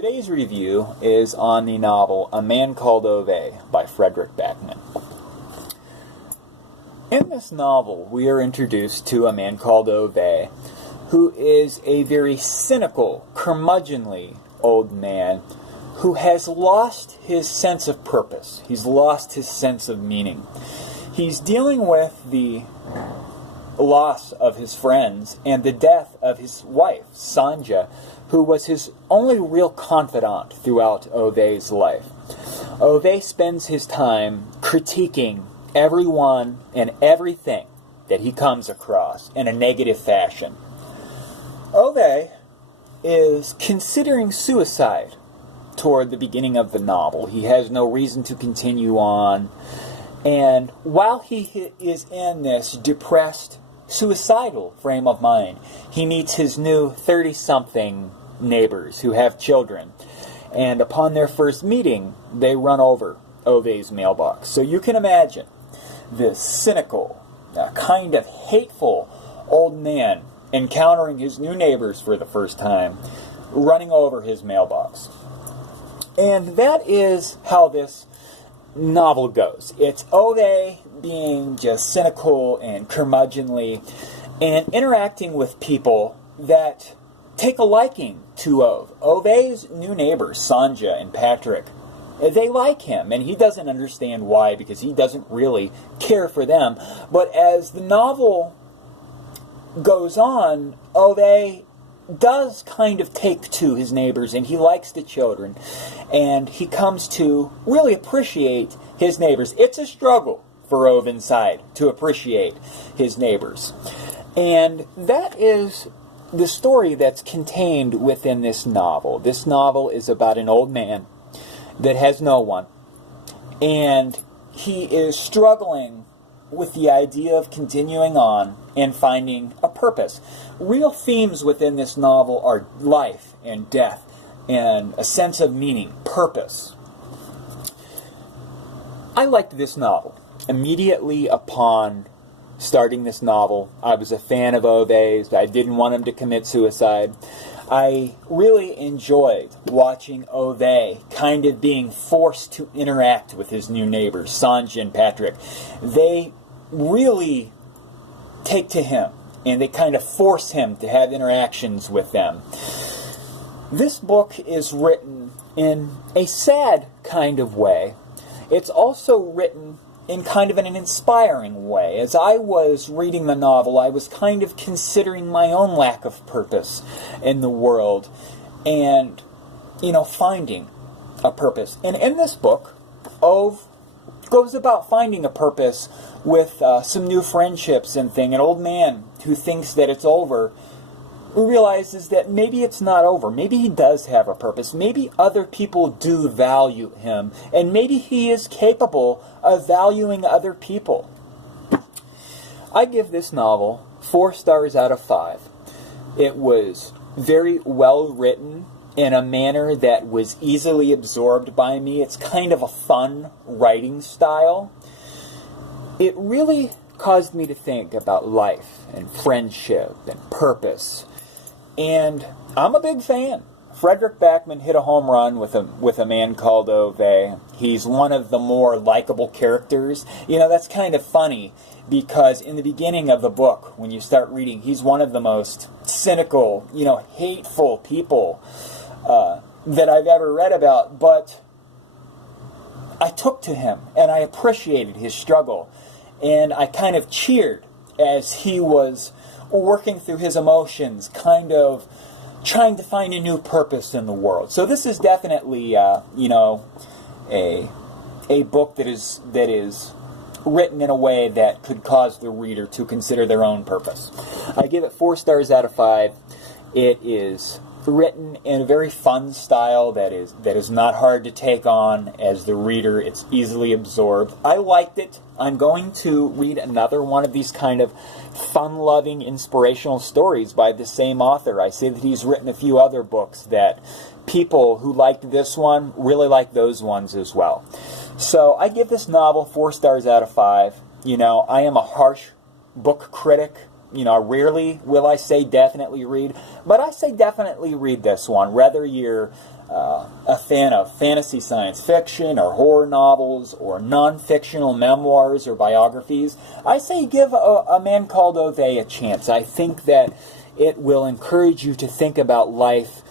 Today's review is on the novel A Man Called Ove by Fredrik Backman. In this novel, we are introduced to a man called Ove, who is a very cynical, curmudgeonly old man who has lost his sense of purpose. He's lost his sense of meaning. He's dealing with the loss of his friends and the death of his wife, Sanja, who was his only real confidant throughout Ove's life. Ove spends his time critiquing everyone and everything that he comes across in a negative fashion. Ove is considering suicide toward the beginning of the novel. He has no reason to continue on. And while he is in this depressed, suicidal frame of mind, he meets his new 30-something neighbors who have children. And upon their first meeting, they run over Ove's mailbox. So you can imagine this cynical, kind of hateful old man encountering his new neighbors for the first time, running over his mailbox. And that is how this novel goes. It's Ove being just cynical and curmudgeonly and interacting with people that take a liking to Ove. Ove's new neighbors, Sanja and Patrick, they like him, and he doesn't understand why, because he doesn't really care for them. But as the novel goes on, Ove does kind of take to his neighbors, and he likes the children, and he comes to really appreciate his neighbors. It's a struggle for Ove inside to appreciate his neighbors. And that is the story that's contained within this novel. This novel is about an old man that has no one, and he is struggling with the idea of continuing on and finding a purpose. Real themes within this novel are life and death and a sense of meaning, purpose. I liked this novel. Immediately upon starting this novel, I was a fan of Ove's. I didn't want him to commit suicide. I really enjoyed watching Ove kind of being forced to interact with his new neighbors, Sanja and Patrick. They really take to him, and they kind of force him to have interactions with them. This book is written in a sad kind of way. It's also written in kind of an inspiring way. As I was reading the novel, I was kind of considering my own lack of purpose in the world and, finding a purpose. And in this book, Ove goes about finding a purpose with some new friendships and thing. An old man who thinks that it's over realizes that maybe it's not over. Maybe he does have a purpose. Maybe other people do value him. And maybe he is capable of valuing other people. I give this novel 4 stars out of 5. It was very well written in a manner that was easily absorbed by me. It's kind of a fun writing style. It really caused me to think about life and friendship and purpose. And I'm a big fan. Fredrik Backman hit a home run with a Man Called Ove. He's one of the more likable characters. That's kind of funny, because in the beginning of the book, when you start reading, he's one of the most cynical, hateful people that I've ever read about. But I took to him, and I appreciated his struggle. And I kind of cheered as he was working through his emotions, kind of trying to find a new purpose in the world. So this is definitely, a book that is written in a way that could cause the reader to consider their own purpose. I give it 4 stars out of 5. It is written in a very fun style that is not hard to take on as the reader. It's easily absorbed. I liked it. I'm going to read another one of these kind of fun-loving, inspirational stories by the same author. I say that he's written a few other books that people who liked this one really like those ones as well. So I give this novel 4 stars out of 5. I am a harsh book critic. Rarely will I say definitely read, but I say definitely read this one, whether you're a fan of fantasy science fiction or horror novels or non-fictional memoirs or biographies, I say give A Man Called Ove a chance. I think that it will encourage you to think about life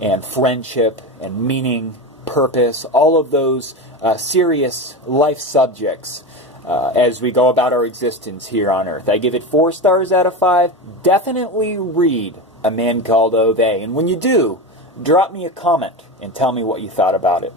and friendship and meaning, purpose, all of those serious life subjects as we go about our existence here on Earth. I give it 4 stars out of 5. Definitely read A Man Called Ove. And when you do, drop me a comment and tell me what you thought about it.